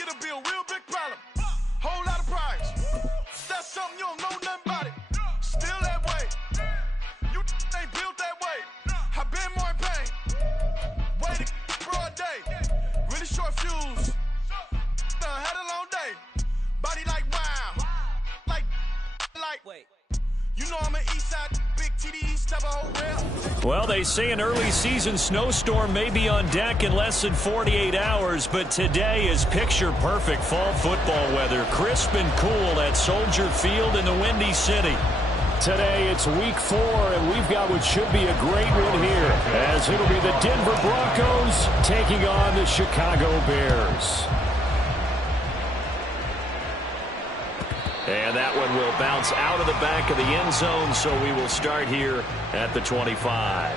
it'll be a real big problem. Whole lot of prize. That's something you don't know nothing about it. Still that way. You ain't built that way. I've been more in pain. Waited broad day. Really short fuse. Had a long day. Body like wow. Like. Wait. You know I'm an east side big TDs type of whole rail. Well, they say an early season snowstorm may be on deck in less than 48 hours, but today is picture-perfect fall football weather. Crisp and cool at Soldier Field in the Windy City. Today it's week 4, and we've got what should be a great one here, as it'll be the Denver Broncos taking on the Chicago Bears. And that one will bounce out of the back of the end zone, so we will start here at the 25.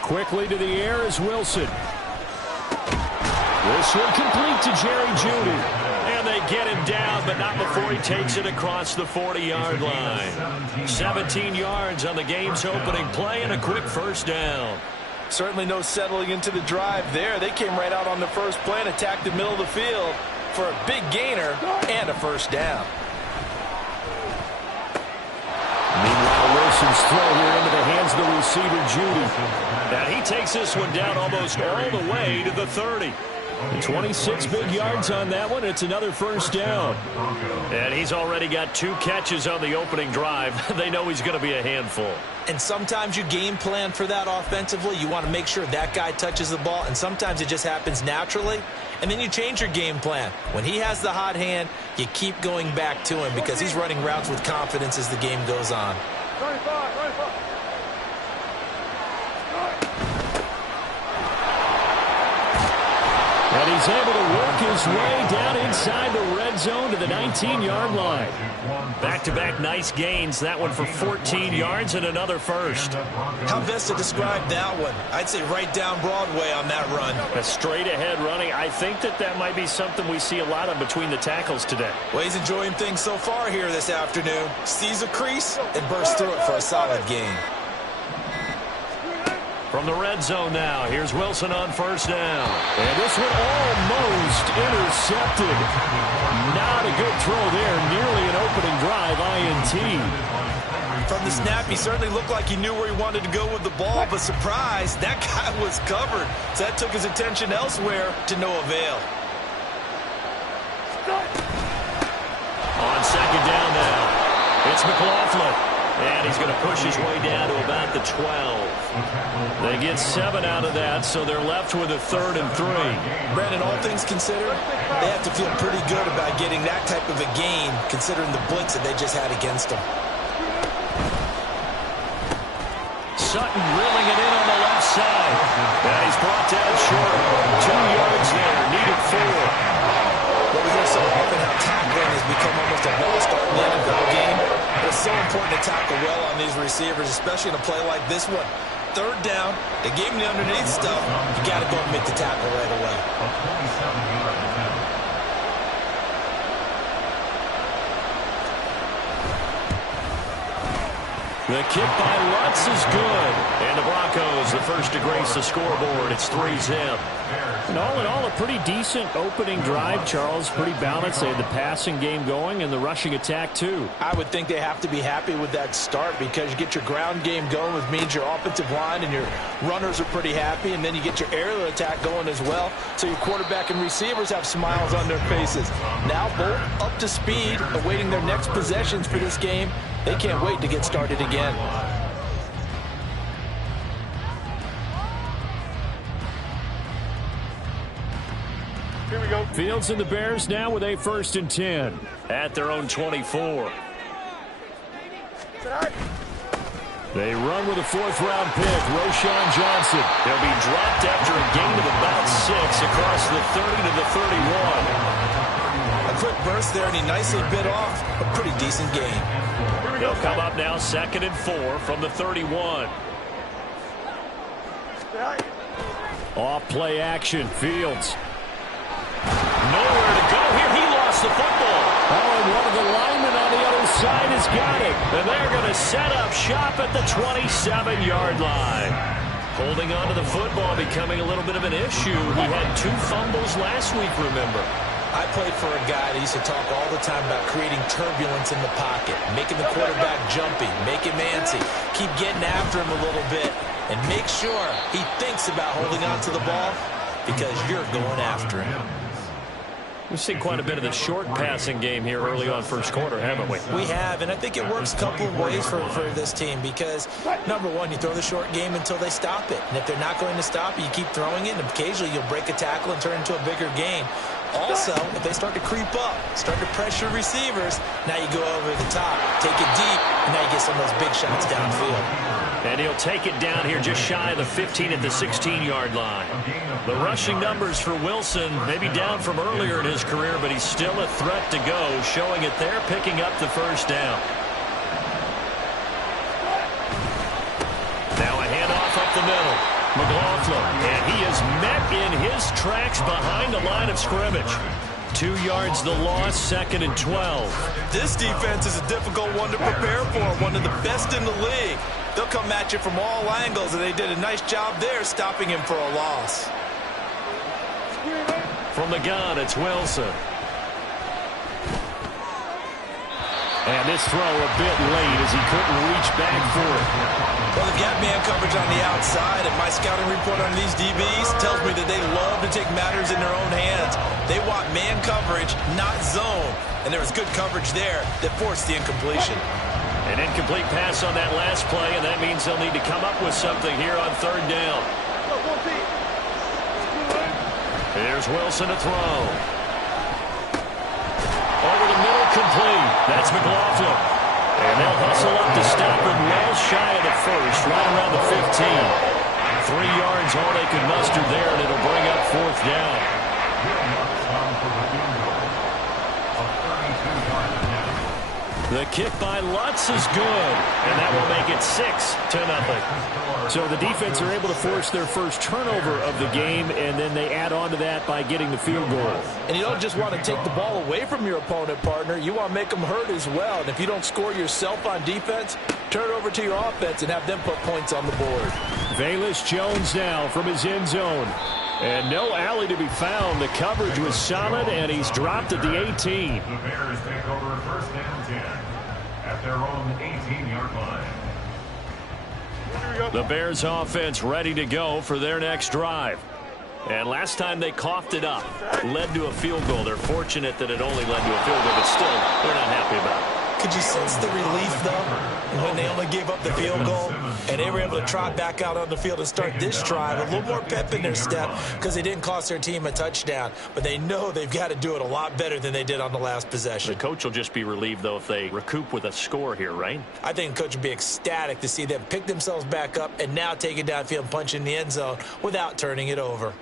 Quickly to the air is Wilson. This one complete to Jerry Jeudy. And they get him down, but not before he takes it across the 40-yard line. 17 yards on the game's opening play and a quick first down. Certainly no settling into the drive there. They came right out on the first play and attacked the middle of the field for a big gainer and a first down. Meanwhile, Wilson's throw here into the hands of the receiver, Jeudy. And he takes this one down almost all the way to the 30. 26 big yards on that one. It's another first down. And he's already got 2 catches on the opening drive. They know he's going to be a handful. And sometimes you game plan for that offensively. You want to make sure that guy touches the ball, and sometimes it just happens naturally. And then you change your game plan. When he has the hot hand, you keep going back to him because he's running routes with confidence as the game goes on. And he's able to work his way down inside the red zone to the 19-yard line. Back-to-back nice gains. That one for 14 yards and another first. How best to describe that one? I'd say right down Broadway on that run. A straight-ahead running. I think that might be something we see a lot of between the tackles today. Well, he's enjoying things so far here this afternoon. Sees a crease and bursts through it for a solid gain. From the red zone now, here's Wilson on first down. And this one almost intercepted. Not a good throw there. Nearly an opening drive INT. From the snap, he certainly looked like he knew where he wanted to go with the ball, but surprise, that guy was covered. So that took his attention elsewhere to no avail. On second down now, it's McLaughlin. And he's going to push his way down to about the 12. They get 7 out of that, so they're left with a 3rd and 3. Brandon, all things considered, they have to feel pretty good about getting that type of a gain, considering the blitz that they just had against them. Sutton reeling it in on the left side. And he's brought down short. 2 yards there, needed 4. But we hear so often how tackling has become almost a no-start in the NFL game. It's so important to tackle well on these receivers, especially in a play like this one. 3rd down, they gave him the underneath stuff. You got to go and make the tackle right away. The kick by Lutz is good. And the Broncos, the first to grace the scoreboard. It's 3-zip. And all in all, a pretty decent opening drive, Charles. Pretty balanced. They had the passing game going and the rushing attack, too. I would think they have to be happy with that start because you get your ground game going, which means your offensive line and your runners are pretty happy, and then you get your aerial attack going as well. So your quarterback and receivers have smiles on their faces. Now both up to speed, awaiting their next possessions for this game. They can't wait to get started again. Here we go. Fields and the Bears now with a 1st and 10. At their own 24. They run with a 4th-round pick, Roschon Johnson. He'll be dropped after a gain of about 6 across the 30 to the 31. A quick burst there, and he nicely bit off a pretty decent gain. He'll come up now 2nd and 4 from the 31. Off play action, Fields. Nowhere to go here. He lost the football. Oh, and one of got it. And they're going to set up shop at the 27-yard line. Holding on to the football becoming a little bit of an issue. He had 2 fumbles last week, remember. I played for a guy that used to talk all the time about creating turbulence in the pocket, making the quarterback jumpy, make him antsy, keep getting after him a little bit, and make sure he thinks about holding on to the ball because you're going after him. We've seen quite a bit of the short passing game here early on first quarter, haven't we? We have, and I think it works a couple of ways for this team because, number one, you throw the short game until they stop it. And if they're not going to stop it, you keep throwing it, and occasionally you'll break a tackle and turn it into a bigger gain. Also, if they start to creep up, start to pressure receivers, now you go over the top, take it deep, and now you get some of those big shots downfield. And he'll take it down here just shy of the 15 at the 16-yard line. The rushing numbers for Wilson may be down from earlier in his career, but he's still a threat to go, showing it there, picking up the first down. Now a handoff up the middle. McLaughlin, and he is met in his tracks behind the line of scrimmage. 2 yards the loss, 2nd and 12. This defense is a difficult one to prepare for, one of the best in the league. They'll come at you from all angles, and they did a nice job there stopping him for a loss. From the gun, it's Wilson. And this throw a bit late as he couldn't reach back for it. Well, they've got man coverage on the outside, and my scouting report on these DBs tells me that they love to take matters in their own hands. They want man coverage, not zone. And there was good coverage there that forced the incompletion. An incomplete pass on that last play, and that means they'll need to come up with something here on 3rd down. Here's Wilson to throw. Over the middle, complete. That's McLaughlin. And they'll hustle up to stop him well shy of the first, right around the 15. 3 yards, all they could muster there, and it'll bring up 4th down. The kick by Lutz is good, and that will make it 6-0. So the defense are able to force their first turnover of the game, and then they add on to that by getting the field goal. And you don't just want to take the ball away from your opponent, partner. You want to make them hurt as well. And if you don't score yourself on defense, turn it over to your offense and have them put points on the board. Velus Jones now from his end zone. And no alley to be found. The coverage was solid, and he's dropped at the 18. The Bears take over 1st and 10 at their own 18-yard line. The Bears offense ready to go for their next drive. And last time they coughed it up, led to a field goal. They're fortunate that it only led to a field goal, but still, they're not happy about it. Could you sense the relief, though, when they only gave up the field goal and they were able to trot back out on the field and start this drive? A little more pep in their step because they didn't cost their team a touchdown, but they know they've got to do it a lot better than they did on the last possession. The coach will just be relieved, though, if they recoup with a score here, right? I think the coach would be ecstatic to see them pick themselves back up and now take it downfield and punch in the end zone without turning it over.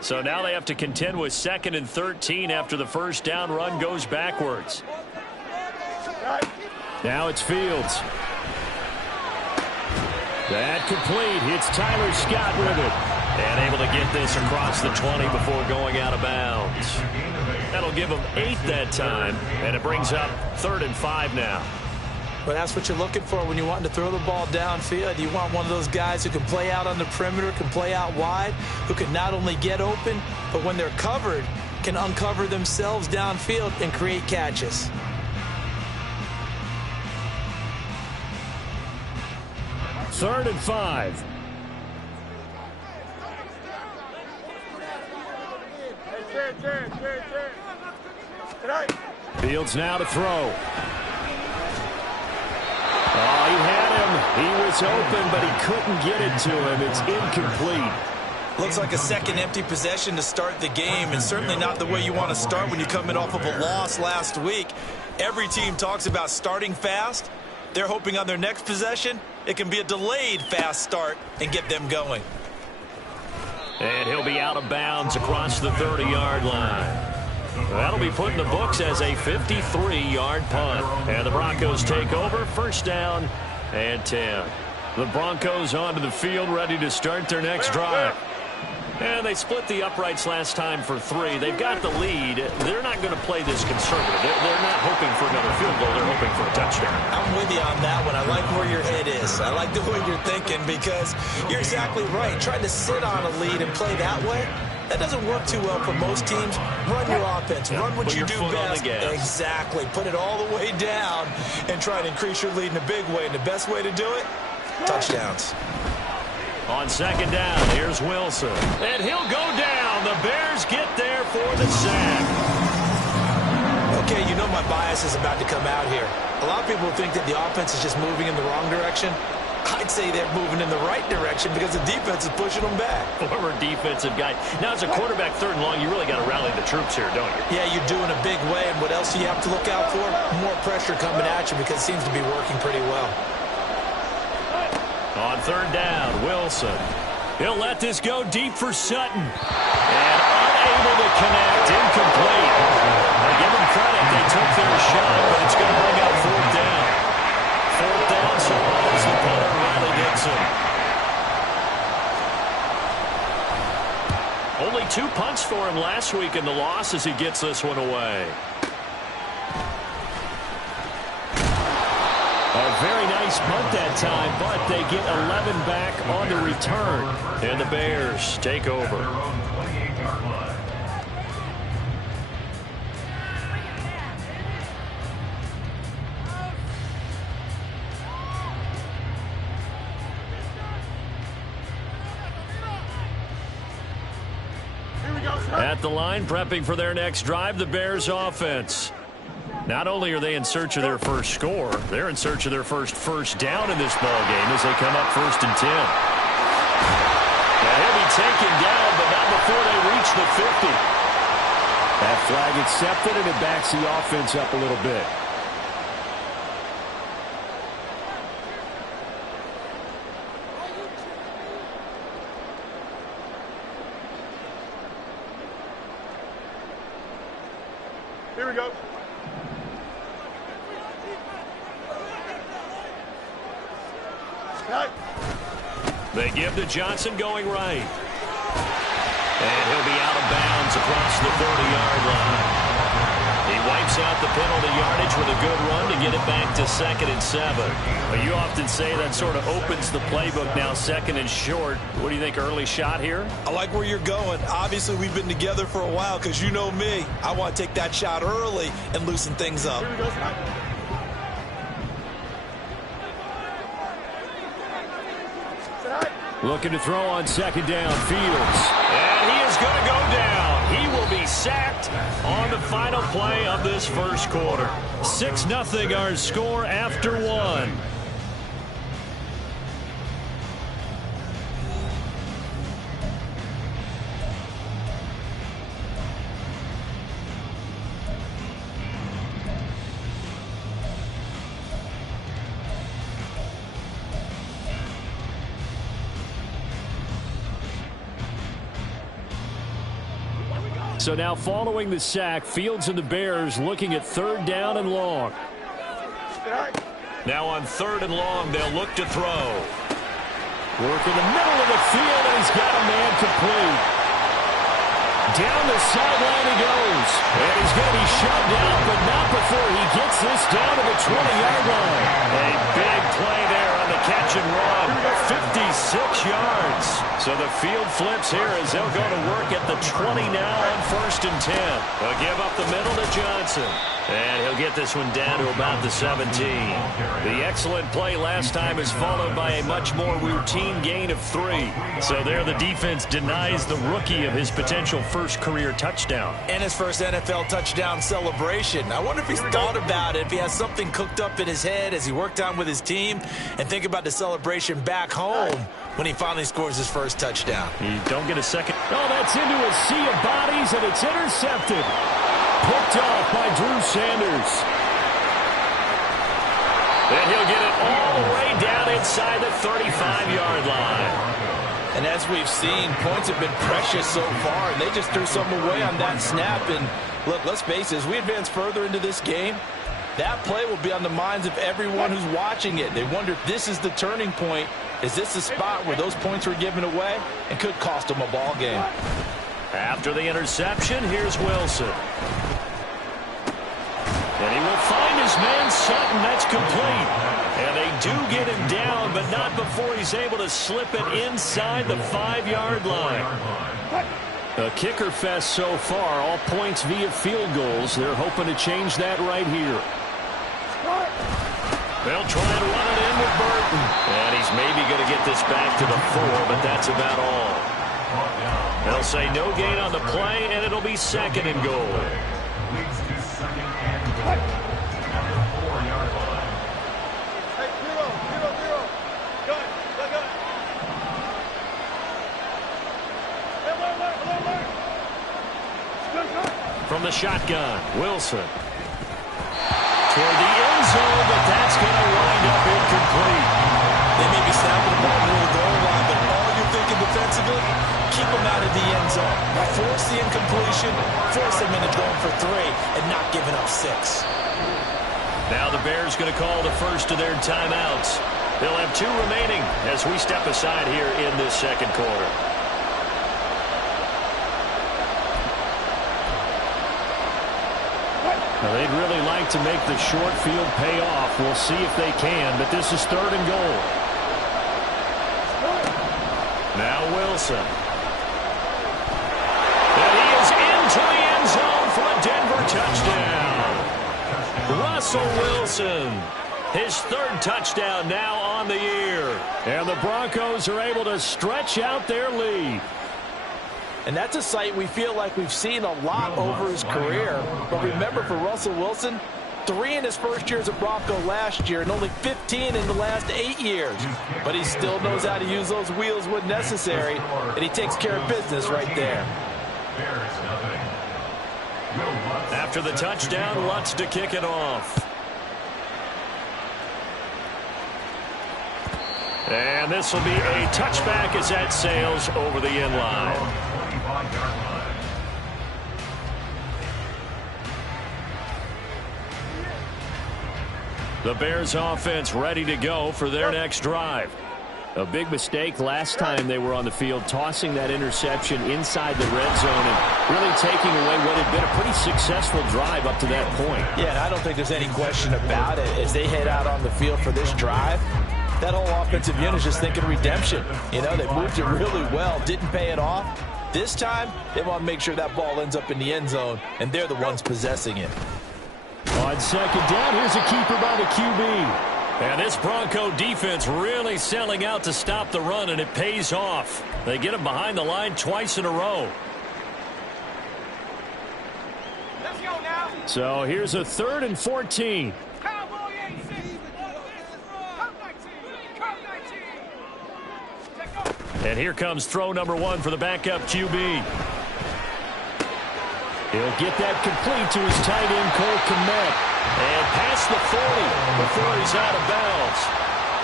So now they have to contend with 2nd and 13 after the first down run goes backwards. Now it's Fields. That complete. It's Tyler Scott with it. And able to get this across the 20 before going out of bounds. That'll give them 8 that time, and it brings up 3rd and 5 now. Well, that's what you're looking for when you want to throw the ball downfield. You want one of those guys who can play out on the perimeter, can play out wide, who can not only get open, but when they're covered, can uncover themselves downfield and create catches. Third and 5. Fields now to throw. Oh, he had him. He was open, but he couldn't get it to him. It's incomplete. Looks like a second empty possession to start the game, and certainly not the way you want to start when you come in off of a loss last week. Every team talks about starting fast. They're hoping on their next possession, it can be a delayed fast start and get them going. And he'll be out of bounds across the 30-yard line. That'll be put in the books as a 53-yard punt. And the Broncos take over, 1st down and 10. The Broncos onto the field, ready to start their next drive. And they split the uprights last time for 3. They've got the lead. They're not going to play this conservative. They're not hoping for another field goal. They're hoping for a touchdown. I'm with you on that one. I like where your head is. I like the way you're thinking because you're exactly right. Trying to sit on a lead and play that way, that doesn't work too well for most teams. Run your offense. Run what you do best. Exactly. Put it all the way down and try to increase your lead in a big way. And the best way to do it, touchdowns. On second down, here's Wilson. And he'll go down. The Bears get there for the sack. Okay, you know my bias is about to come out here. A lot of people think that the offense is just moving in the wrong direction. I'd say they're moving in the right direction because the defense is pushing them back. Former defensive guy. Now, as a quarterback, 3rd and long, you really got to rally the troops here, don't you? Yeah, you're doing a big way, and what else do you have to look out for? More pressure coming at you because it seems to be working pretty well. On 3rd down, Wilson. He'll let this go deep for Sutton. And unable to connect, incomplete. I give them credit, they took their shot, but it's going to bring up 4th down. 4th down, so is the punter, Riley Dixon. Only 2 punts for him last week in the loss as he gets this one away. A very nice punt that time, but they get 11 back on the return. And the Bears take over. At the line, prepping for their next drive, the Bears offense. Not only are they in search of their first score, they're in search of their first down in this ball game as they come up 1st and 10. Now he'll be taken down, but not before they reach the 50. That flag accepted, and it backs the offense up a little bit. Here we go. They give to Johnson going right. And he'll be out of bounds across the 30-yard line. He wipes out the penalty yardage with a good run to get it back to 2nd and 7. Well, you often say that sort of opens the playbook now, 2nd and short. What do you think, early shot here? I like where you're going. Obviously, we've been together for a while because you know me. I want to take that shot early and loosen things up. Here we go. Looking to throw on 2nd down, Fields. And he is going to go down. He will be sacked on the final play of this first quarter. 6-0 our score after 1. So now following the sack, Fields and the Bears looking at 3rd down and long. Now on 3rd and long, they'll look to throw. Work in the middle of the field, and he's got a man complete. Down the sideline he goes. And he's going to be shoved out, but not before he gets this down to the 20-yard line. A big play there on the catch and run. 56 yards. So the field flips here as they'll go to work at the 20 now on 1st and 10. They'll give up the middle to Johnson. And he'll get this one down to about the 17. The excellent play last time is followed by a much more routine gain of 3. So there the defense denies the rookie of his potential first career touchdown. And his first NFL touchdown celebration. I wonder if he's thought about it, if he has something cooked up in his head as he worked on with his team, and think about the celebration back home when he finally scores his first touchdown. You don't get a second. Oh, that's into a sea of bodies, and it's intercepted. Picked off by Drew Sanders. And he'll get it all the way down inside the 35-yard line. And as we've seen, points have been precious so far, and they just threw something away on that snap. And look, let's face it, as we advance further into this game, That play will be on the minds of everyone who's watching it. They wonder if this is the turning point. Is this the spot where those points were given away and could cost them a ball game? After the interception, here's Wilson. And he will find his man Sutton. That's complete. And they do get him down, but not before he's able to slip it inside the 5-yard line. A kicker fest so far, all points via field goals. They're hoping to change that right here. They'll try and run it in with Burton. And he's maybe going to get this back to the 4, but that's about all. They'll say no gain on the play, and it'll be 2nd and goal. Leads to 2nd and goal. At the 4-yard line. Hey, zero. Good. Hey, From the shotgun, Wilson. Toward the end zone, but that's going to wind up incomplete. They may be snapping the ball near the goal line, but all you're thinking defensively, keep them out of the end zone. Force the incompletion, force them into going for 3, and not giving up 6. Now the Bears going to call the first of their timeouts. They'll have 2 remaining as we step aside here in this second quarter. Now they'd really like to make the short field pay off. We'll see if they can, but this is 3rd and goal. Now Wilson. And he is into the end zone for a Denver touchdown. Russell Wilson, his 3rd touchdown now on the year. And the Broncos are able to stretch out their lead. And that's a sight we feel like we've seen a lot over his career. But remember, for Russell Wilson, 3 in his first year as a Bronco last year and only 15 in the last 8 years. But he still knows how to use those wheels when necessary, and he takes care of business right there. After the touchdown, Lutz to kick it off. And this will be a touchback as that sails over the end line. The Bears offense ready to go for their next drive. A big mistake last time they were on the field, tossing that interception inside the red zone and really taking away what had been a pretty successful drive up to that point. Yeah, and I don't think there's any question about it. As they head out on the field for this drive, that whole offensive unit is just thinking redemption. You know, they moved it really well, didn't pay it off. This time, they want to make sure that ball ends up in the end zone, and they're the ones possessing it. On 2nd down, here's a keeper by the QB. And this Bronco defense really selling out to stop the run, and it pays off. They get him behind the line twice in a row. Let's go now. So here's a 3rd and 14. Cowboy 86. Come 19. Come 19. Take off. And here comes throw number 1 for the backup QB. He'll get that complete to his tight end, Cole Kmet. And past the 40 before he's out of bounds.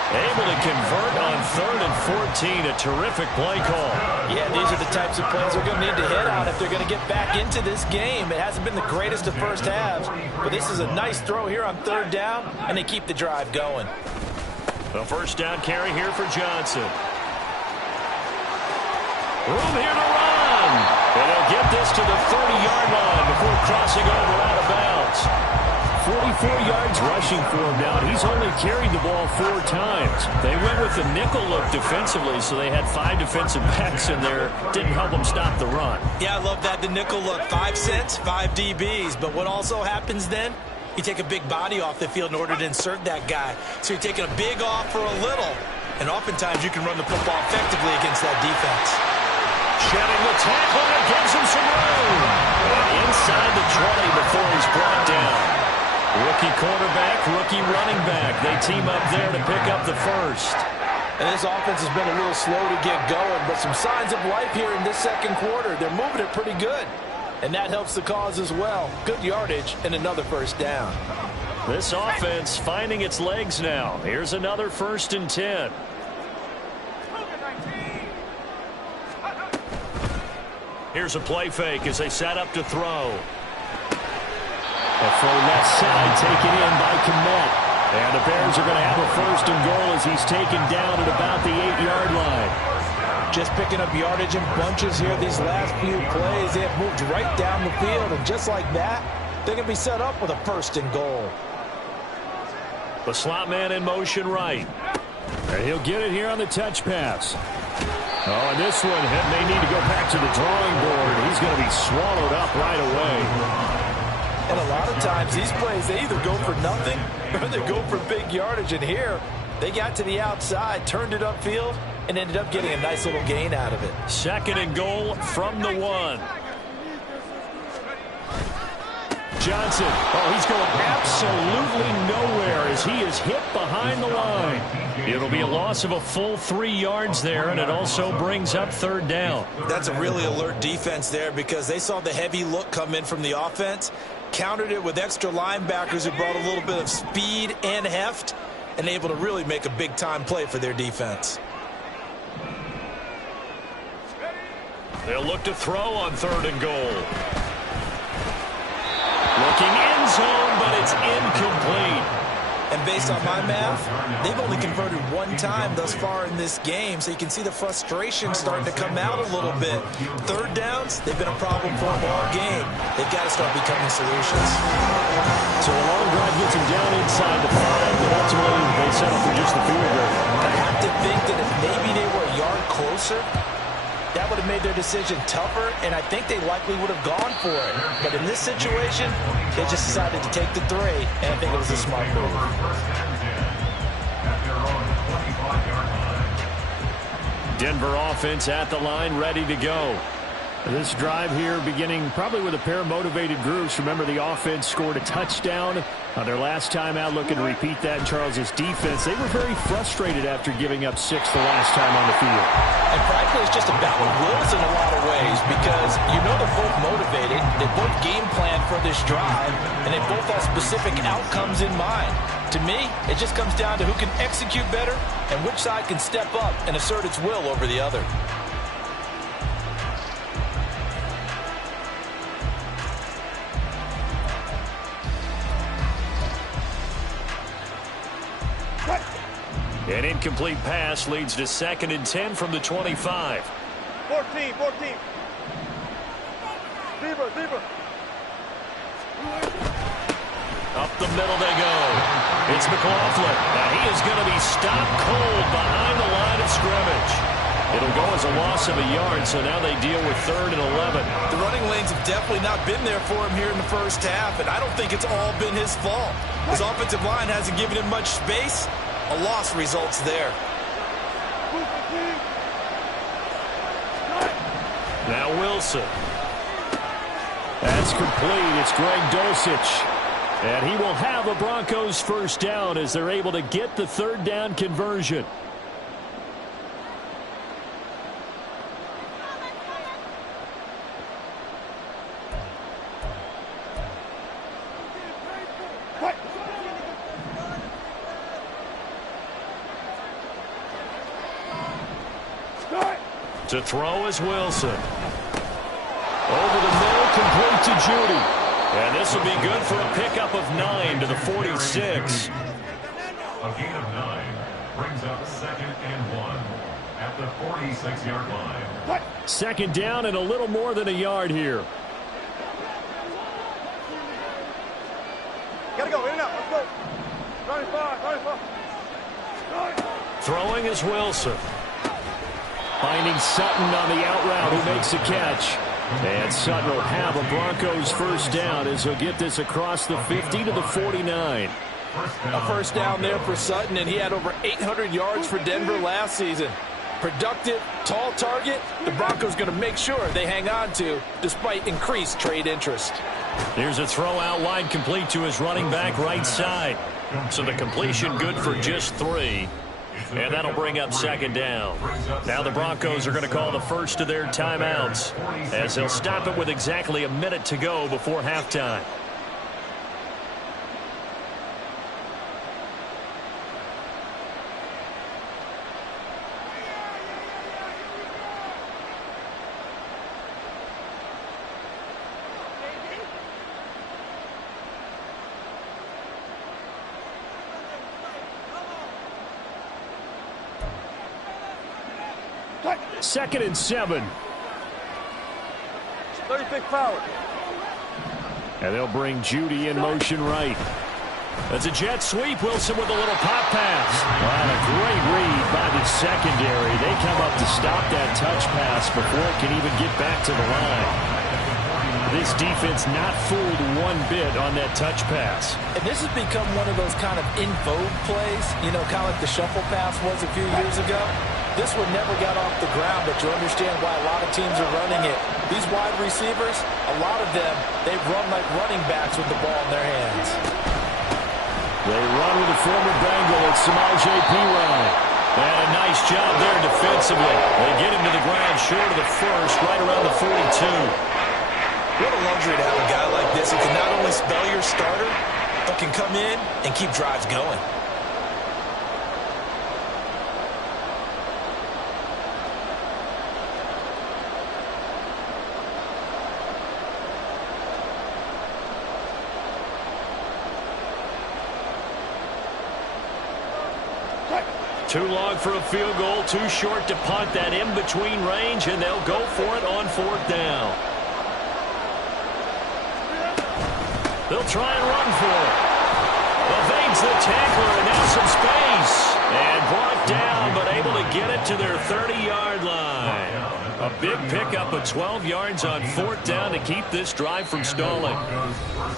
Able to convert on 3rd and 14. A terrific play call. Yeah, these are the types of plays they're going to need to hit on if they're going to get back into this game. It hasn't been the greatest of first halves, but this is a nice throw here on 3rd down, and they keep the drive going. The first down carry here for Johnson. Room here to run. And they'll get this to the 30-yard line before crossing over out of bounds. 44 yards rushing for him now. He's only carried the ball 4 times. They went with the nickel look defensively, so they had 5 defensive backs in there. Didn't help them stop the run. Yeah, I love that, the nickel look. 5 cents, 5 DBs. But what also happens then, you take a big body off the field in order to insert that guy. So you're taking a big off for a little. And oftentimes you can run the football effectively against that defense. Shedding the tackle, and it gives him some room. And inside the 20 before he's brought down. Rookie quarterback, rookie running back. They team up there to pick up the first. And this offense has been a little slow to get going, but some signs of life here in this second quarter. They're moving it pretty good. And that helps the cause as well. Good yardage and another first down. This offense finding its legs now. Here's another 1st and 10. Here's a play fake as they set up to throw. From left side, taken in by Kmet. And the Bears are going to have a first and goal as he's taken down at about the 8-yard line. Just picking up yardage in bunches here these last few plays. They have moved right down the field, and just like that, they're going to be set up with a first and goal. The slot man in motion right. And he'll get it here on the touch pass. Oh, and this one may need to go back to the drawing board. He's going to be swallowed up right away. And a lot of times these plays, they either go for nothing or they go for big yardage. And here, they got to the outside, turned it upfield, and ended up getting a nice little gain out of it. Second and goal from the 1. Johnson. Oh, he's going absolutely nowhere as he is hit behind the line. It'll be a loss of a full 3 yards there, and it also brings up third down. That's a really alert defense there because they saw the heavy look come in from the offense, countered it with extra linebackers who brought a little bit of speed and heft, and able to really make a big-time play for their defense. They'll look to throw on third and goal. Looking end zone, but it's incomplete. And based on my math, they've only converted 1 time thus far in this game, so you can see the frustration starting to come out a little bit. Third downs, they've been a problem for them all game. They've got to start becoming solutions. So a long drive gets them down inside the 5, but ultimately they settle for just the field goal. I have to think that if maybe they were a yard closer, that would have made their decision tougher, and I think they likely would have gone for it. But in this situation, they just decided to take the 3, and I think it was a smart move. Denver offense at the line, ready to go. This drive here beginning probably with a pair of motivated groups. Remember, the offense scored a touchdown on their last time out. Looking to repeat that in Charles's defense. They were very frustrated after giving up 6 the last time on the field. And frankly, it's just about wills in a lot of ways because you know they're both motivated. They both game plan for this drive, and they both have specific outcomes in mind. To me, it just comes down to who can execute better and which side can step up and assert its will over the other. An incomplete pass leads to 2nd and 10 from the 25. 14. Zebra. Up the middle they go. It's McLaughlin. Now he is going to be stopped cold behind the line of scrimmage. It'll go as a loss of a yard, so now they deal with 3rd and 11. The running lanes have definitely not been there for him here in the first half, and I don't think it's all been his fault. His offensive line hasn't given him much space. A loss results there. Now Wilson. That's complete. It's Greg Dulcich. And he will have a Broncos first down as they're able to get the 3rd down conversion. To throw is Wilson. Over the middle, complete to Judy. And this will be good for a pickup of 9 to the 46. A gain of 9 brings up 2nd and 1 at the 46-yard line. 2nd down and a little more than a yard here. Gotta go, in and out, let's go. 95. Throwing is Wilson. Finding Sutton on the out route, who makes the catch. And Sutton will have a Broncos first down as he'll get this across the 50 to the 49. A first down there for Sutton, and he had over 800 yards for Denver last season. Productive, tall target, the Broncos going to make sure they hang on to despite increased trade interest. Here's a throw out wide, complete to his running back right side. So the completion good for just 3. And that'll bring up 2nd down. Now the Broncos are going to call the first of their timeouts as they'll stop it with exactly a minute to go before halftime. 2nd and 7. 30 power. And they'll bring Judy in motion right. That's a jet sweep. Wilson with a little pop pass. Wow, a great read by the secondary. They come up to stop that touch pass before it can even get back to the line. This defense not fooled one bit on that touch pass. And this has become one of those kind of in vogue plays, you know, kind of like the shuffle pass was a few years ago. This one never got off the ground, but you understand why a lot of teams are running it. These wide receivers, a lot of them, they run like running backs with the ball in their hands. They run with the former Bengal. It's Samaje Perine. And a nice job there defensively. They get him to the ground short of the first, right around the 42. What a luxury to have a guy like this who can not only spell your starter, but can come in and keep drives going. Too long for a field goal, too short to punt that in-between range, and they'll go for it on 4th down. They'll try and run for it. Evades the tackler, and now some space. And brought down, but able to get it to their 30-yard line. A big pickup of 12 yards on 4th down to keep this drive from stalling.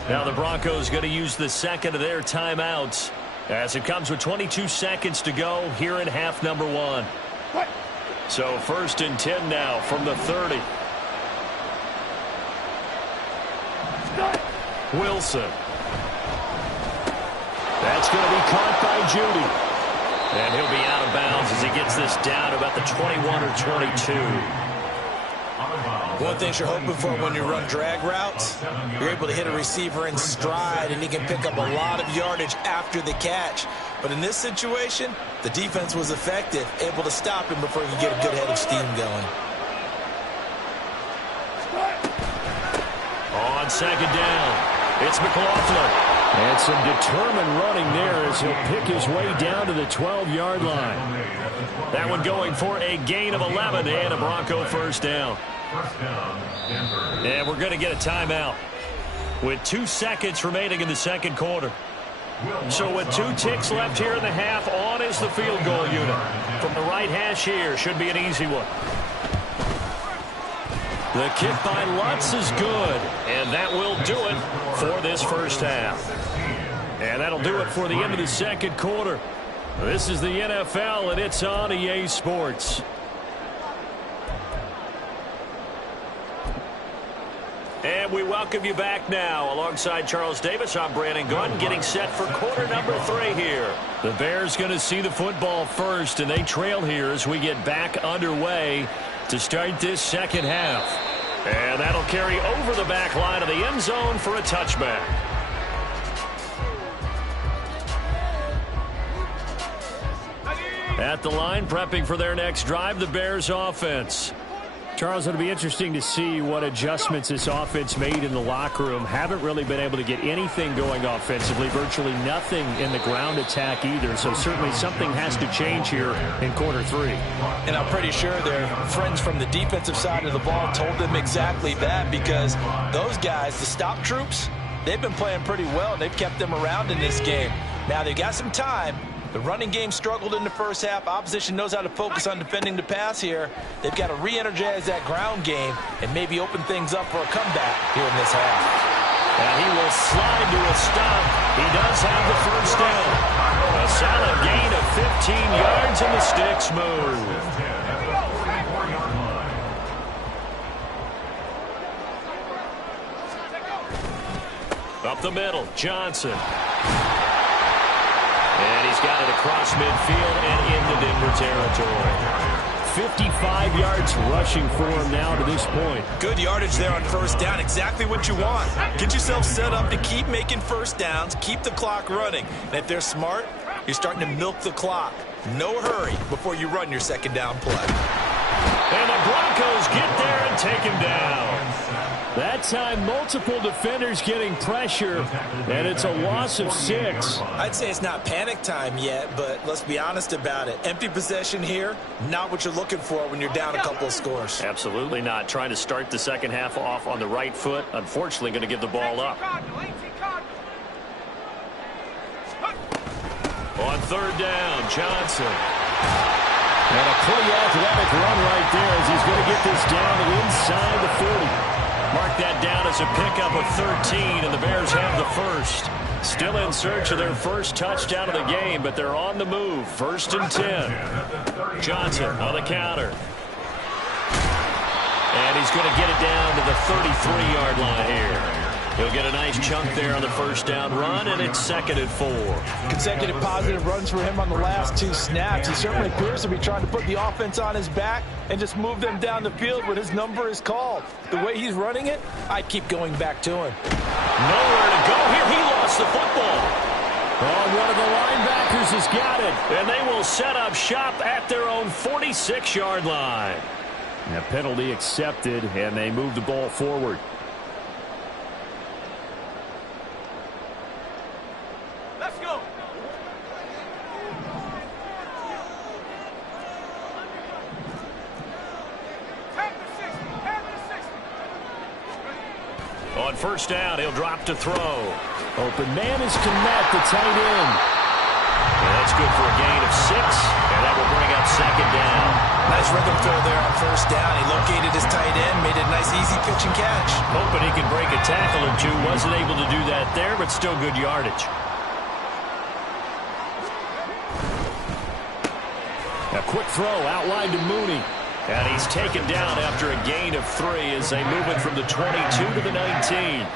Now the Broncos going to use the second of their timeouts, as it comes with 22 seconds to go here in half number 1. So 1st and 10 now from the 30. Wilson. That's going to be caught by Judy. And he'll be out of bounds as he gets this down about the 21 or 22. One thing you're hoping for when you run drag routes, you're able to hit a receiver in stride, and he can pick up a lot of yardage after the catch. But in this situation, the defense was effective, able to stop him before he could get a good head of steam going. On 2nd down, it's McLaughlin. And some determined running there as he'll pick his way down to the 12-yard line. That one going for a gain of 11 and a Bronco 1st down. And we're going to get a timeout with 2 seconds remaining in the 2nd quarter. So with 2 ticks left here in the half, on is the field goal unit. From the right hash here, should be an easy one. The kick by Lutz is good, and that will do it for this 1st half. And that'll do it for the end of the 2nd quarter. This is the NFL, and it's on EA Sports. And we welcome you back now. Alongside Charles Davis, I'm Brandon Gunn, getting set for quarter number 3 here. The Bears going to see the football first, and they trail here as we get back underway to start this 2nd half. And that'll carry over the back line of the end zone for a touchback. At the line, prepping for their next drive, the Bears offense. Charles, it'll be interesting to see what adjustments this offense made in the locker room. Haven't really been able to get anything going offensively, virtually nothing in the ground attack either. So certainly something has to change here in quarter 3. And I'm pretty sure their friends from the defensive side of the ball told them exactly that, because those guys, the stop troops, they've been playing pretty well, and they've kept them around in this game. Now they've got some time. The running game struggled in the 1st half. Opposition knows how to focus on defending the pass here. They've got to re-energize that ground game and maybe open things up for a comeback here in this half. And he will slide to a stop. He does have the 1st down. A solid gain of 15 yards, and the sticks move. Up the middle, Johnson. And he's got it across midfield and into Denver territory. 55 yards rushing for him now to this point. Good yardage there on 1st down. Exactly what you want. Get yourself set up to keep making 1st downs, keep the clock running. And if they're smart, you're starting to milk the clock. No hurry before you run your 2nd down play. And the Broncos get there and take him down. That time, multiple defenders getting pressure, and it's a loss of 6. I'd say it's not panic time yet, but let's be honest about it. Empty possession here, not what you're looking for when you're down a couple of scores. Absolutely not. Trying to start the second half off on the right foot. Unfortunately, going to give the ball up. On third down, Johnson. And a pretty athletic run right there as he's going to get this down inside the 40. Mark that down as a pickup of 13, and the Bears have the first. Still in search of their first touchdown of the game, but they're on the move. 1st and 10. Johnson on the counter. And he's going to get it down to the 33-yard line here. He'll get a nice chunk there on the first down run, and it's 2nd and 4. Consecutive positive runs for him on the last 2 snaps. He certainly appears to be trying to put the offense on his back and just move them down the field when his number is called. The way he's running it, I'd keep going back to him. Nowhere to go here. He lost the football. Oh, one of the linebackers has got it. And they will set up shop at their own 46-yard line. A penalty accepted, and they move the ball forward. Let's go. On first down, he'll drop to throw. Open man is Kmet, the tight end. And that's good for a gain of 6, and that will bring up 2nd down. Nice rhythm throw there on first down. He located his tight end, made a nice easy pitch and catch. Hoping he can break a tackle or two. Wasn't able to do that there, but still good yardage. A quick throw outlined to Mooney. And he's taken down after a gain of 3 as they move it from the 22 to the 19.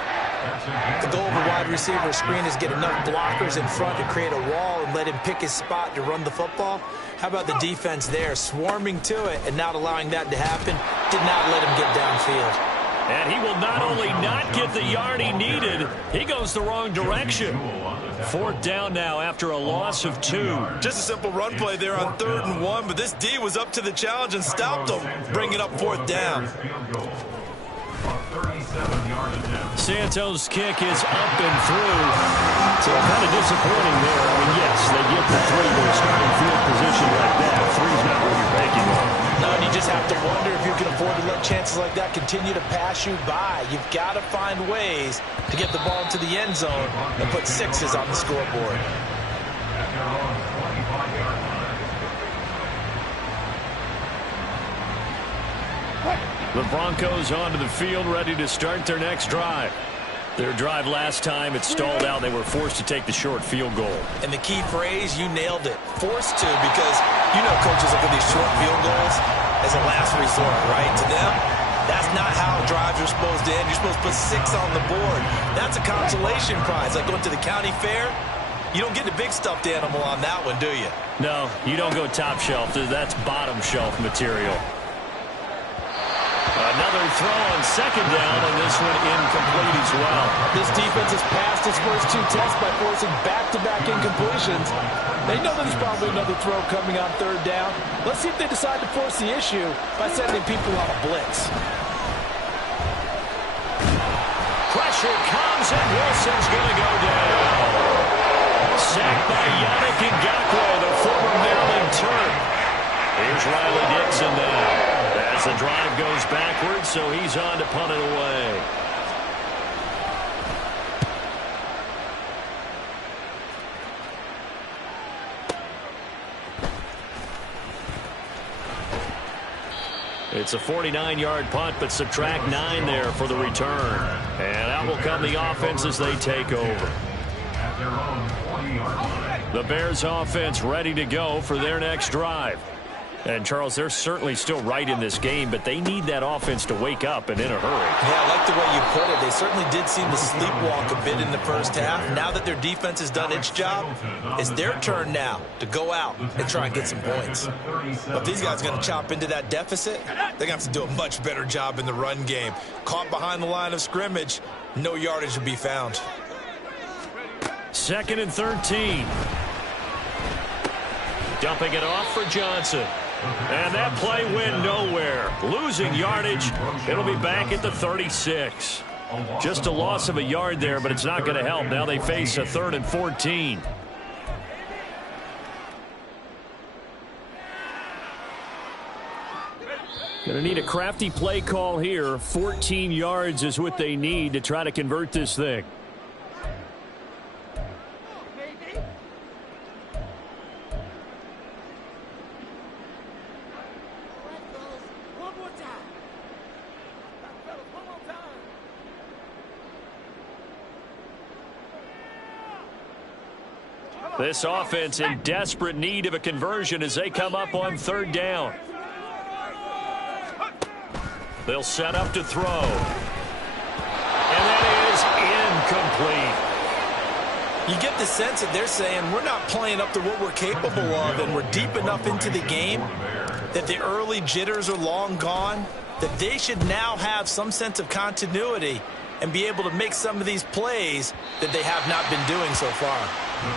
The goal of a wide receiver screen is get enough blockers in front to create a wall and let him pick his spot to run the football. How about the defense there, swarming to it and not allowing that to happen? Did not let him get downfield. And he will not only not get the yard he needed, he goes the wrong direction. 4th down now after a loss of 2. Just a simple run play there on 3rd and 1, but this D was up to the challenge and stopped him, bringing up 4th down. Santos' kick is up and through. So kind of disappointing there. I mean, yes, they get the 3 to a starting field position like that. 3's not what you're banking on. No, and you just have to wonder if you can afford to let chances like that continue to pass you by. You've got to find ways to get the ball into the end zone and put 6s on the scoreboard. The Broncos onto the field, ready to start their next drive. Their drive last time, it stalled out. They were forced to take the short field goal. And the key phrase, you nailed it. Forced to, because you know coaches look at these short field goals as a last resort, right? To them, that's not how drives are supposed to end. You're supposed to put 6 on the board. That's a consolation prize, like going to the county fair. You don't get the big stuffed animal on that one, do you? No, you don't go top shelf. That's bottom shelf material. Another throw on 2nd down, and this one incomplete as well. This defense has passed its first 2 tests by forcing back-to-back incompletions. They know that there's probably another throw coming on 3rd down. Let's see if they decide to force the issue by sending people on a blitz. Pressure comes, and Wilson's going to go down. Sacked by Yannick Ngakoue, the former Maryland Terp. Here's Riley Dixon now. As the drive goes backwards, so he's on to punt it away. It's a 49-yard punt, but subtract 9 there for the return. And out will come the offense as they take over. The Bears offense ready to go for their next drive. And, Charles, they're certainly still right in this game, but they need that offense to wake up and in a hurry. Yeah, I like the way you put it. They certainly did seem to sleepwalk a bit in the first half. Now that their defense has done its job, it's their turn now to go out and try and get some points. But if these guys are going to chop into that deficit, they're going to have to do a much better job in the run game. Caught behind the line of scrimmage, no yardage to be found. 2nd and 13. Dumping it off for Johnson. And that play went nowhere. Losing yardage. It'll be back at the 36. Just a loss of a yard there, but it's not going to help. Now they face a 3rd and 14. Going to need a crafty play call here. 14 yards is what they need to try to convert this thing. This offense in desperate need of a conversion as they come up on 3rd down. They'll set up to throw. And that is incomplete. You get the sense that they're saying we're not playing up to what we're capable of, and we're deep enough into the game that the early jitters are long gone, that they should now have some sense of continuity and be able to make some of these plays that they have not been doing so far.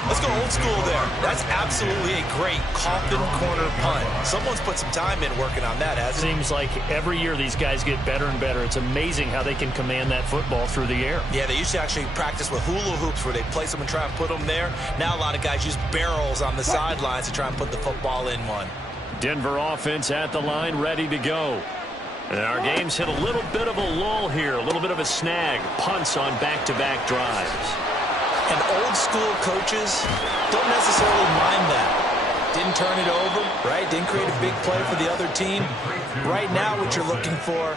Let's go old school there. That's absolutely a great coffin corner punt. Someone's put some time in working on that, hasn't it? Seems like every year these guys get better and better. It's amazing how they can command that football through the air. Yeah, they used to actually practice with hula hoops where they place them and try and put them there. Now a lot of guys use barrels on the sidelines to try and put the football in one. Denver offense at the line, ready to go. And our game's hit a little bit of a lull here, a little bit of a snag. Punts on back-to-back drives. And old school coaches don't necessarily mind that. Didn't turn it over, right? Didn't create a big play for the other team. Right now what you're looking for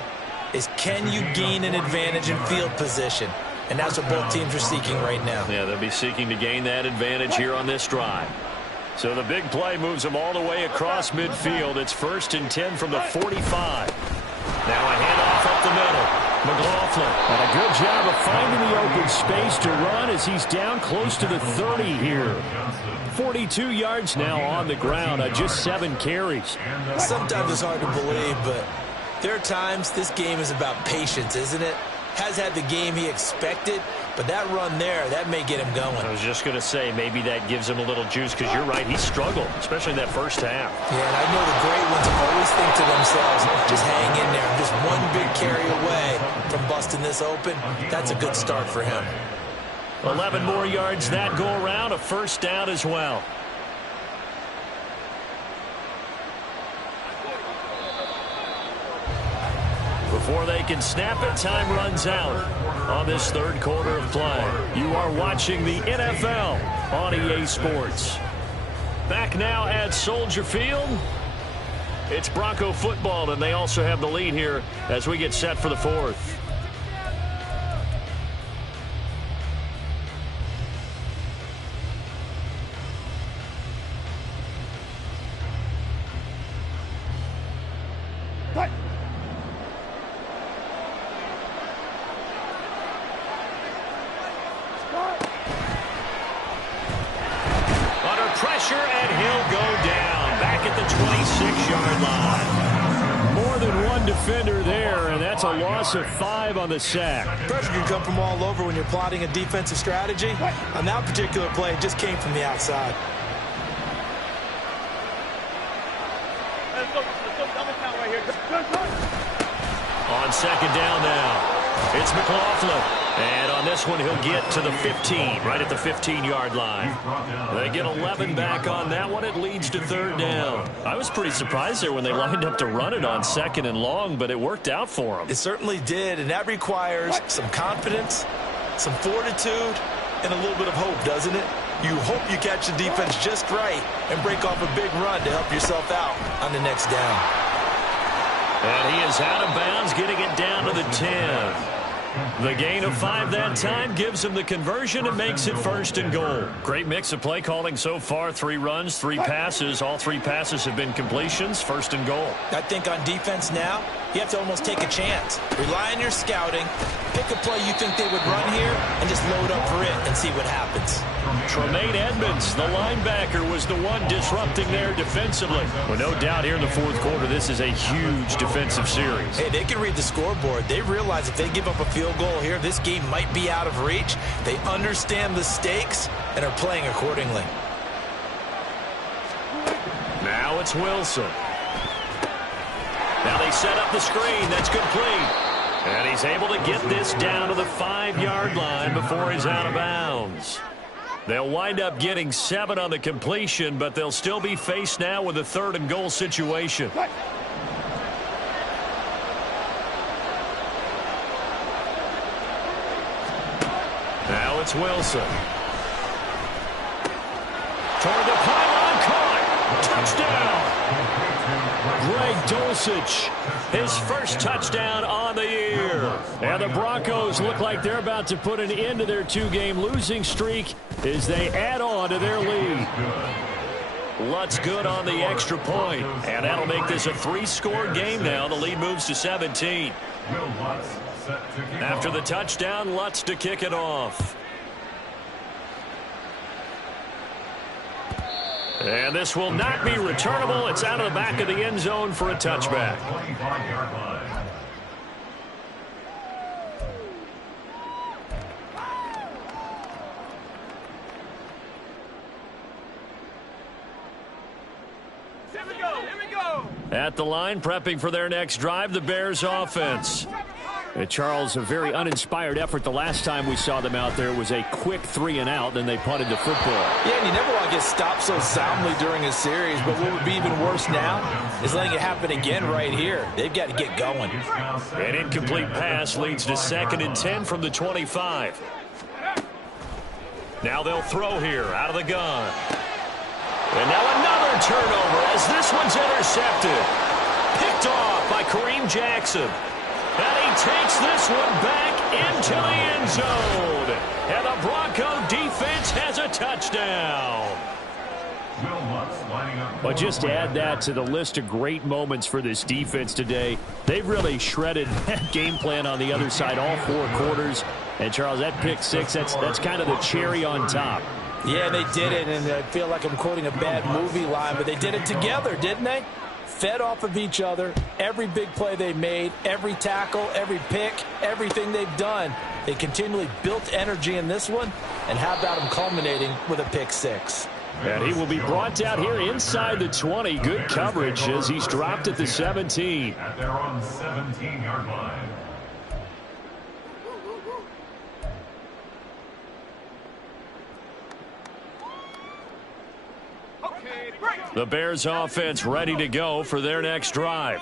is, can you gain an advantage in field position? And that's what both teams are seeking right now. Yeah, they'll be seeking to gain that advantage here on this drive. So the big play moves them all the way across midfield. It's 1st and 10 from the 45. Now a handoff up the middle. McLaughlin. And a good job of finding the open space to run as he's down close to the 30 here. 42 yards now on the ground on just 7 carries. Sometimes it's hard to believe, but there are times this game is about patience, isn't it? Has had the game he expected, but that run there, that may get him going. I was just going to say, maybe that gives him a little juice, because you're right, he struggled, especially in that first half. Yeah, and I know the great ones always think to themselves, just hang in there. Just one big carry away from busting this open. That's a good start for him. 11 more yards that go around, a 1st down as well. Before they can snap it, time runs out on this 3rd quarter of play. You are watching the NFL on EA Sports. Back now at Soldier Field. It's Bronco football, and they also have the lead here as we get set for the 4th. Pressure, and he'll go down back at the 26-yard line. More than one defender there, and that's a loss of 5 on the sack. Pressure can come from all over when you're plotting a defensive strategy. On that particular play, it just came from the outside. On 2nd down now, it's McLaughlin. And on this one, he'll get to the 15, right at the 15-yard line. They get 11 back on that one. It leads to 3rd down. I was pretty surprised there when they lined up to run it on 2nd and long, but it worked out for them. It certainly did, and that requires some confidence, some fortitude, and a little bit of hope, doesn't it? You hope you catch the defense just right and break off a big run to help yourself out on the next down. And he is out of bounds, getting it down to the 10. The gain of 5 that time gives him the conversion and makes it 1st and goal. Great mix of play calling so far. 3 runs, 3 passes. All 3 passes have been completions. 1st and goal. I think on defense now, you have to almost take a chance. Rely on your scouting. Pick a play you think they would run here and just load up for it and see what happens. Tremaine Edmonds, the linebacker, was the one disrupting there defensively. Well, no doubt here in the 4th quarter, this is a huge defensive series. Hey, they can read the scoreboard. They realize if they give up a field goal here, this game might be out of reach. They understand the stakes and are playing accordingly. Now it's Wilson. set up the screen. That's complete. And he's able to get this down to the 5-yard line before he's out of bounds. They'll wind up getting 7 on the completion, but they'll still be faced now with a 3rd and goal situation. Now it's Wilson. Toward the pylon, caught. Touchdown. Greg Dulcich, his first touchdown on the year. And the Broncos look like they're about to put an end to their 2-game losing streak as they add on to their lead. Lutz good on the extra point, and that'll make this a 3-score game now. The lead moves to 17. After the touchdown, Lutz to kick it off. And this will not be returnable. It's out of the back of the end zone for a touchback. At the line, prepping for their next drive, the Bears offense. Charles, a very uninspired effort. The last time we saw them out there was a quick 3-and-out, then they punted the football. Yeah, and you never want to get stopped so soundly during a series, but what would be even worse now is letting it happen again right here. They've got to get going. An incomplete pass leads to 2nd and 10 from the 25. Now they'll throw here out of the gun. And now another turnover as this one's intercepted. Picked off by Kareem Jackson. And he takes this one back into the end zone. And the Bronco defense has a touchdown. But just add that to the list of great moments for this defense today. They've really shredded that game plan on the other side all 4 quarters. And, Charles, that pick 6, that's kind of the cherry on top. Yeah, they did it, and I feel like I'm quoting a bad movie line, but they did it together, didn't they? Fed off of each other, every big play they made, every tackle, every pick, everything they've done. They continually built energy in this one, and how about them culminating with a pick 6? And he will be brought out here inside the 20. Good coverage as he's dropped at the 17. At their own 17-yard line. The Bears offense ready to go for their next drive.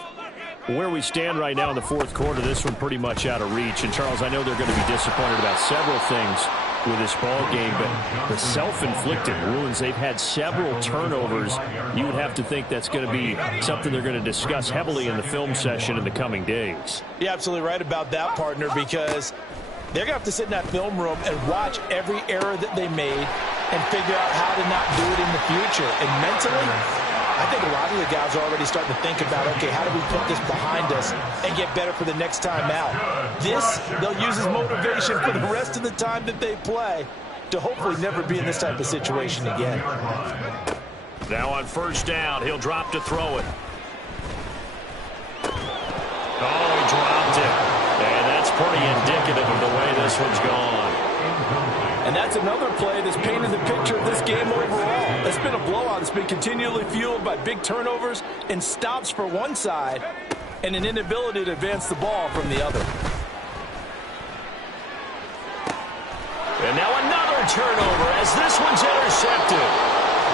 Where we stand right now in the 4th quarter, this one pretty much out of reach. And, Charles, I know they're going to be disappointed about several things with this ball game, but the self-inflicted wounds, they've had several turnovers. You would have to think that's going to be something they're going to discuss heavily in the film session in the coming days. You're absolutely right about that, partner, because they're going to have to sit in that film room and watch every error that they made and figure out how to not do it in the future. And mentally, I think a lot of the guys are already starting to think about, okay, how do we put this behind us and get better for the next time out? This, they'll use as motivation for the rest of the time that they play to hopefully never be in this type of situation again. Now on 1st down, he'll drop to throw it. Oh, he dropped it. And that's pretty indicative of the way this one's gone. And that's another play that's painted the picture of this game overall. It's been a blowout. It's been continually fueled by big turnovers and stops for one side and an inability to advance the ball from the other. And now another turnover as this one's intercepted.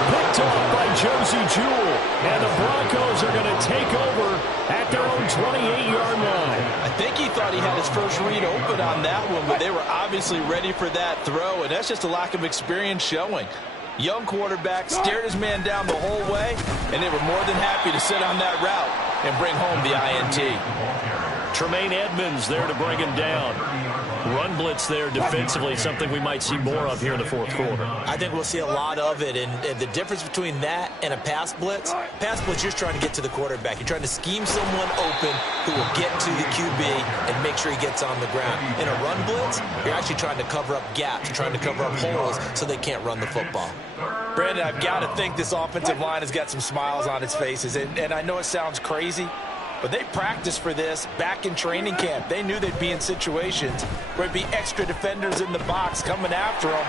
Picked off by Josie Jewell. And the Broncos are going to take over at their own 28-yard line. I think he thought he had his first read open on that one, but they were obviously ready for that throw, and that's just a lack of experience showing. Young quarterback stared his man down the whole way, and they were more than happy to sit on that route and bring home the INT. Tremaine Edmonds there to bring him down. Run blitz there defensively, something we might see more of here in the 4th quarter. I think we'll see a lot of it, and the difference between that and a pass blitz, you're just trying to get to the quarterback. You're trying to scheme someone open who will get to the QB and make sure he gets on the ground. In a run blitz, you're actually trying to cover up gaps. You're trying to cover up holes so they can't run the football. Brandon, I've got to think this offensive line has got some smiles on its faces, and I know it sounds crazy, but they practiced for this back in training camp. They knew they'd be in situations where there'd be extra defenders in the box coming after them,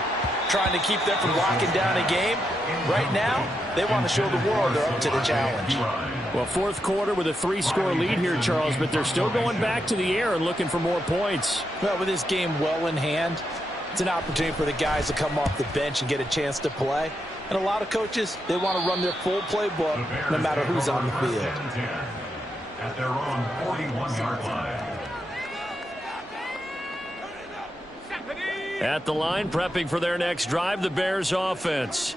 trying to keep them from locking down a game. Right now, they want to show the world they're up to the challenge. Well, fourth quarter with a 3-score lead here, Charles, but they're still going back to the air and looking for more points. Well, with this game well in hand, it's an opportunity for the guys to come off the bench and get a chance to play. And a lot of coaches, they want to run their full playbook no matter who's on the field. At their own 41-yard line. At the line, prepping for their next drive, the Bears offense.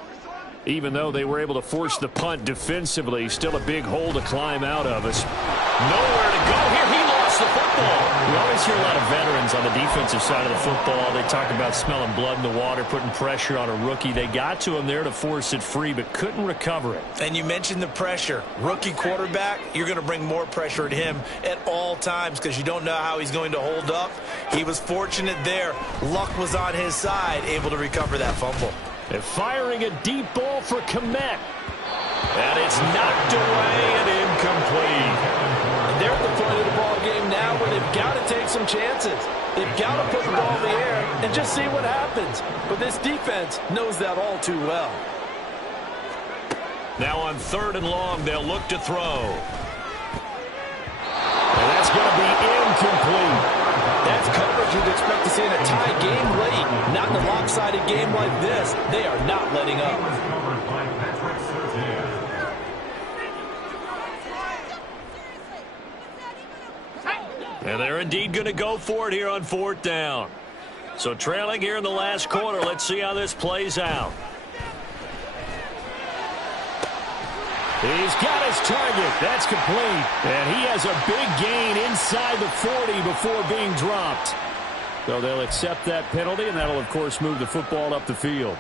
Even though they were able to force the punt defensively, still a big hole to climb out of. Us. Nowhere to go here. He lost the football. We always hear a lot of veterans on the defensive side of the football. They talk about smelling blood in the water, putting pressure on a rookie. They got to him there to force it free, but couldn't recover it. And you mentioned the pressure. Rookie quarterback, you're going to bring more pressure at him at all times because you don't know how he's going to hold up. He was fortunate there. Luck was on his side, able to recover that fumble. And firing a deep ball for Kmet. And it's knocked away and incomplete. And they're at the point of the ball game now where they've got to take some chances. They've got to put the ball in the air and just see what happens. But this defense knows that all too well. Now on 3rd and long, they'll look to throw. And that's going to be incomplete. That's coverage you'd expect to see in a tie game late. Not in a lopsided game like this. They are not letting up. And they're indeed going to go for it here on 4th down. So trailing here in the last quarter. Let's see how this plays out. He's got his target. That's complete. And he has a big gain inside the 40 before being dropped. So they'll accept that penalty, and that'll, of course, move the football up the field.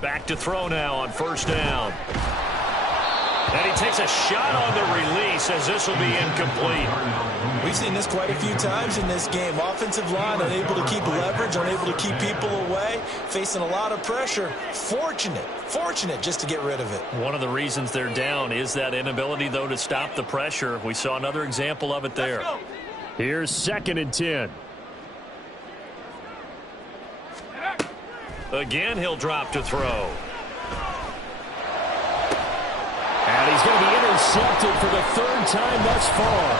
Back to throw now on 1st down. And he takes a shot on the release as this will be incomplete. We've seen this quite a few times in this game. Offensive line unable to keep leverage, unable to keep people away, facing a lot of pressure. Fortunate just to get rid of it. One of the reasons they're down is that inability, though, to stop the pressure. We saw another example of it there. Here's 2nd and 10. Again, he'll drop to throw. And he's going to be intercepted for the 3rd time thus far.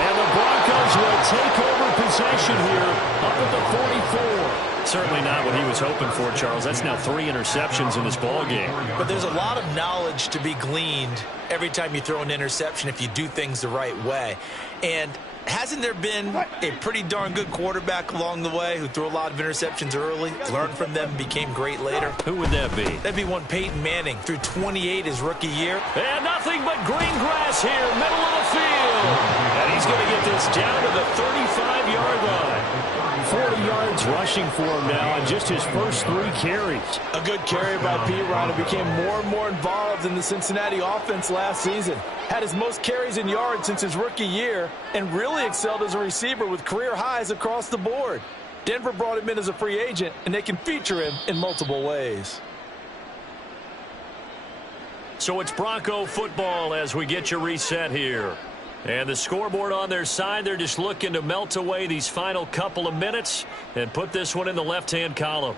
And the Broncos will take over possession here up at the 44. Certainly not what he was hoping for, Charles. That's now 3 interceptions in this ballgame. But there's a lot of knowledge to be gleaned every time you throw an interception if you do things the right way. And hasn't there been a pretty darn good quarterback along the way who threw a lot of interceptions early, learned from them, became great later? Who would that be? That'd be one Peyton Manning, threw 28 his rookie year. And nothing but green grass here, middle of the field. And he's going to get this down to the 35-yard line. 40 yards rushing for him now on just his first 3 carries. A good carry by Perine, who became more and more involved in the Cincinnati offense last season. Had his most carries in yards since his rookie year and really excelled as a receiver with career highs across the board. Denver brought him in as a free agent, and they can feature him in multiple ways. So it's Bronco football as we get you reset here. And the scoreboard on their side, they're just looking to melt away these final couple of minutes and put this one in the left-hand column.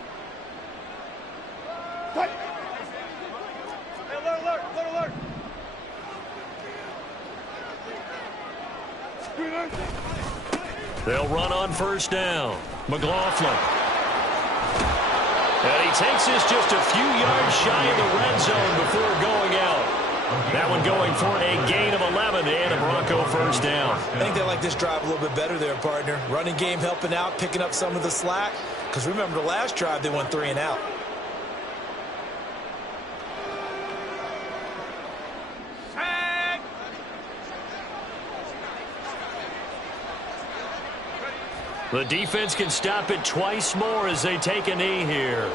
They'll run on 1st down. McLaughlin. And he takes this just a few yards shy of the red zone before going out. That one going for a gain of 11 and a Bronco 1st down. I think they like this drive a little bit better there, partner. Running game helping out, picking up some of the slack. Because remember the last drive, they went 3 and out. The defense can stop it twice more as they take a knee here.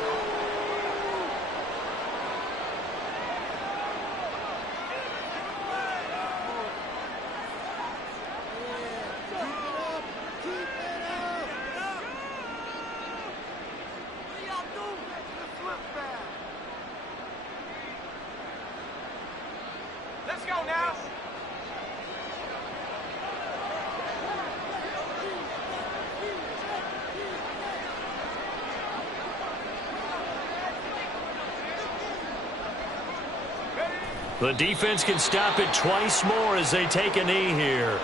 go now. The defense can stop it twice more as they take a knee here.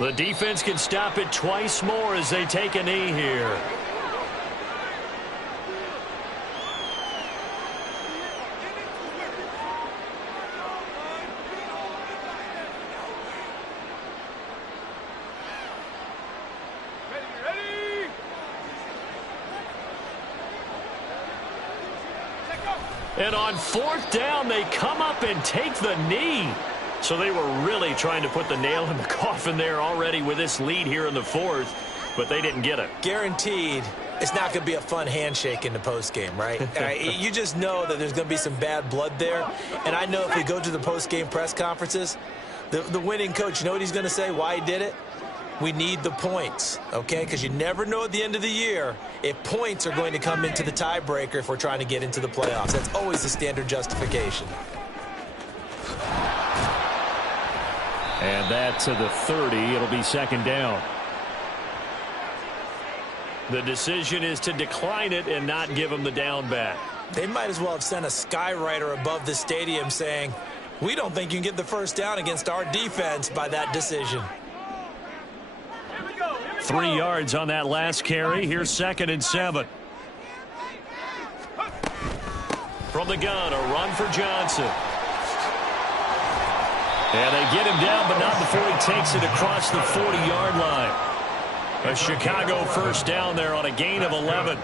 The defense can stop it twice more as they take a knee here. And on fourth down, they come up and take the knee. So they were really trying to put the nail in the coffin there already with this lead here in the fourth, but they didn't get it. Guaranteed it's not going to be a fun handshake in the postgame, right? You just know that there's going to be some bad blood there. And I know if we go to the postgame press conferences, the winning coach, you know what he's going to say, why he did it? We need the points, okay? Because you never know at the end of the year if points are going to come into the tiebreaker if we're trying to get into the playoffs. That's always the standard justification. And that to the 30. It'll be second down. The decision is to decline it and not give them the down back. They might as well have sent a skywriter above the stadium saying, we don't think you can get the first down against our defense by that decision. 3 yards on that last carry. Here's 2nd and 7. From the gun, a run for Johnson. And they get him down, but not before he takes it across the 40-yard line. A Chicago first down there on a gain of 11.